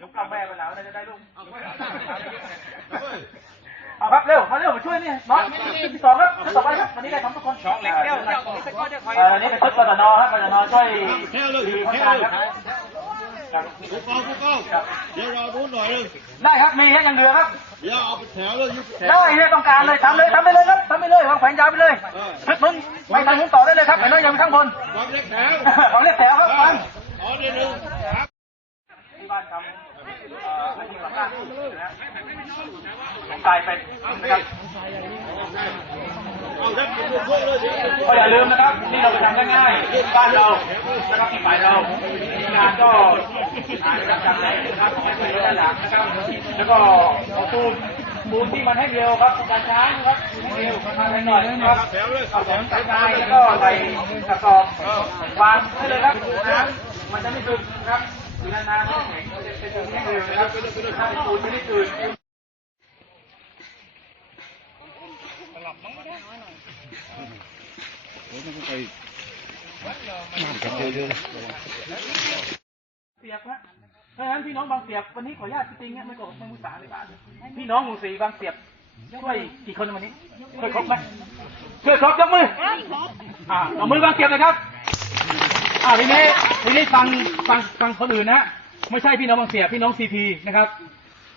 ลูกกลับแม่ไปแล้วน่าจะได้ลูกเอาครับเร็วมาเร็วมาช่วยนี่น้องที่สองครับชุดต่อไปครับวันนี้ได้ทำทุกคนช่องเหล็กเจ้าเจ้านี่เป็นข้อเจ้าคอยอันนี้เป็นชุดกตนครับกตนช่วยแค่เลยทีมแค่งานเลยครับครับผู้กองผู้กองเดี๋ยวเรารู้หน่อยนึงได้ครับมีฮะยังเหลือครับเดี๋ยวเอาไปแถวเลยยุบแถวได้เนี่ยต้องการเลยทำเลยทำไปเลยครับทำไปเลยวางแผนยาวไปเลยชุดมึงไปทางนู้นต่อได้เลยครับไอ้น้อยยังข้างบนวางเล็กแถวของเรียกแถวครับฟังอ๋อนี่หนึ่ง ผมกลายเป็นนะครับอาดักเป็นพวกเลยเดี๋ยวก็อย่าลืมนะครับนี่เราไปทำง่ายๆบ้านเรานะครับที่ฝ่ายเรางานก็อ่านรับจำได้นะครับของให้ไปด้านหลังนะครับ แล้วก็เอาปูนปูนที่มันให้เร็วครับการช้างครับให้เร็วทำให้หน่อยนะครับเอาแถมใส่ไม้แล้วก็ใส่กระสอบวางให้เลยครับน้ำมันจะไม่ซึมนะครับ อยู่นานๆไม่แข็งมันจะเป็นแข็งเร็วนะครับถ้าเป็นปูนไม่ได้จืดเสียบฮะเพราะฉะนั้นพี่น้องบางเสียบวันนี้ขออนุญาตจริงๆเนี่ยไม่โกรธไม่มุสาเลยบาทพี่น้องหมู่สี่บางเสียบช่วยกี่คนวันนี้ช่วยครบไหมช่วยครบยกมืออ่าเอามือบางเสียบเลยครับ อ่าทีนี้ทีนี้ฟังฟังฟังคนอื่นนะไม่ใช่พี่น้องบางเสียบพี่น้องซีพีนะครับ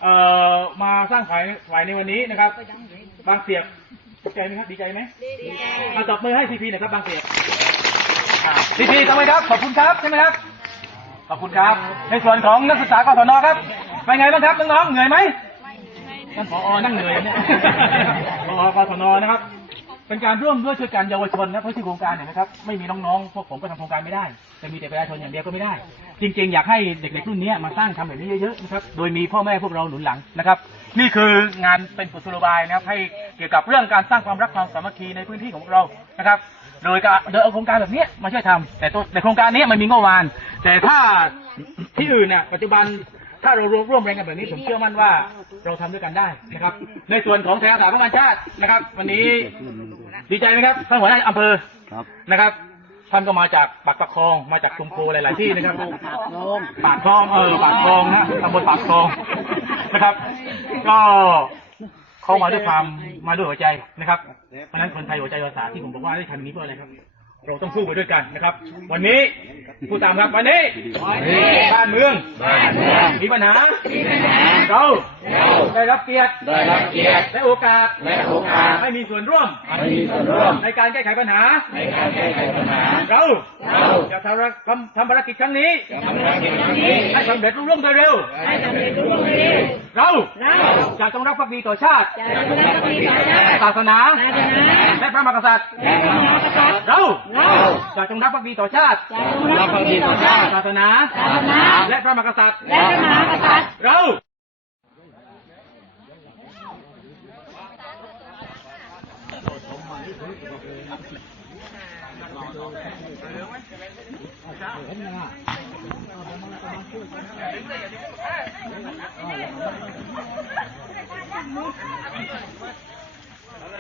เอ่อมาสร้างขายขายในวันนี้นะครับ บางเสียบดีใจไหมครับดีใจไหมดีใจมาตบมือให้ซีพีหน่อยครับบางเสียบซีพีทำไมครับขอบคุณครับใช่ไหมครับขอบคุณครับ ในส่วนของนักศึกษากศนครับเป็นไงบ้างครับน้องๆเหนื่อยไหมท่านผอนั่งเหนื่อยเนี่ยผอกศนนะครับ เป็นการร่วมด้วยช่วยกันเยาวชนนะเพราะที่โครงการเนี่ยนะครับไม่มีน้องๆพวกผมก็ทำโครงการไม่ได้จะมีแต่ประชาชนอย่างเดียวก็ไม่ได้ จริง ๆ อยากให้เด็กๆรุ่นนี้มาสร้างทำแบบนี้เยอะๆนะครับโดยมีพ่อแม่พวกเราหนุนหลังนะครับ นี่คืองานเป็นกุศโลบายนะครับให้เกี่ยวกับเรื่องการสร้างความรักความสามัคคีในพื้นที่ของเรานะครับ โดยการโดยเอาโครงการแบบนี้มาช่วยทำแต่ตัวแต่โครงการนี้มันมีงบประมาณ แต่ถ้าที่อื่นเนี่ยปัจจุบันถ้าเราร่วมร่วมแรงกันแบบนี้ผมเชื่อมั่นว่าเราทำด้วยกันได้นะครับ ในส่วนของแถวสถาบันชาตินะครับ วันนี้ ดีใจไหมครับท่านหัวหน้าอำเภอนะครับ ท่านก็มาจากปากตะคองมาจากชุมโพหลาย ๆ ที่นะครับปากคลองเออปากคลองนะตำบลปากคลองนะครับ ก็เข้ามาด้วยความมาด้วยหัวใจนะครับ เพราะฉะนั้นคนไทยหัวใจภาษาที่ผมบอกว่าได้ทำอย่างนี้เพื่ออะไรครับ เราต้องสู้ไปด้วยกันนะครับ วันนี้ ผู้ตามครับวันนี้บ้านเมืองมีปัญหาเราได้รับเกียรติได้รับเกียรติและโอกาสและโอกาสให้มีส่วนร่วมให้มีส่วนร่วมในการแก้ไขปัญหาในการแก้ไขปัญหา เราเราจะทำทำทำภารกิจครั้งนี้ทำภารกิจครั้งนี้ให้สำเร็จรุ่งเรื่องโดยเร็วให้สำเร็จรุ่งเรืองเราเราจะต้องรักภักดีต่อชาติจะต้องรักภักดีต่อชาติศาสนาศาสนาและพระมหากษัตริย์และพระมหากษัตริย์เราเรา จะต้องรักภักดีต่อชาติจะต้องรักภักดีต่อชาติศาสนาศาสนาและพระมหากษัตริย์และพระมหากษัตริย์เราเ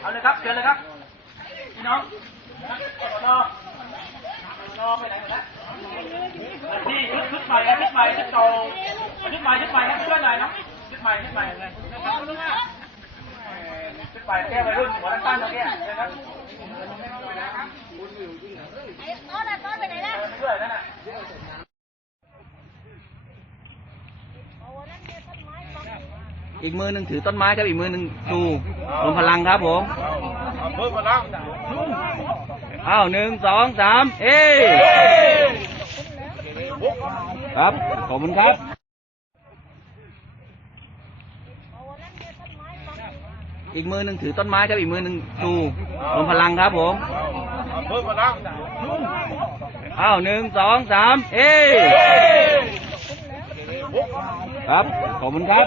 เอาเลยครับเชิญเลยครับพี่น้องนอนอไปไหนหมดแล้วที่ชุดชุดใหม่ชุดใหม่ชุดเก่าชุดใหม่ชุดใหม่นะช่วยหน่อยนะชุดใหม่ชุดใหม่เลยชุดใหม่แก้วัยรุ่นหัวตั้งๆตรงนี้นะครับต้นอะต้นไปไหนล่ะเรื่อยนั่นน่ะ อีกมือหนึ่งถือต้นไม้ครับอีกมือหนึ่งดูรวมพลังครับผมเอาเพิ่มมาแล้วอ้าวหนึ่งสองสามเอ้ครับขอบคุณครับอีกมือหนึ่งถือต้นไม้ครับอีกมือหนึ่งดูรวมพลังครับผมเอาเพิ่มมาแล้วอ้าวหนึ่งสองสามเอ้ครับขอบคุณครับ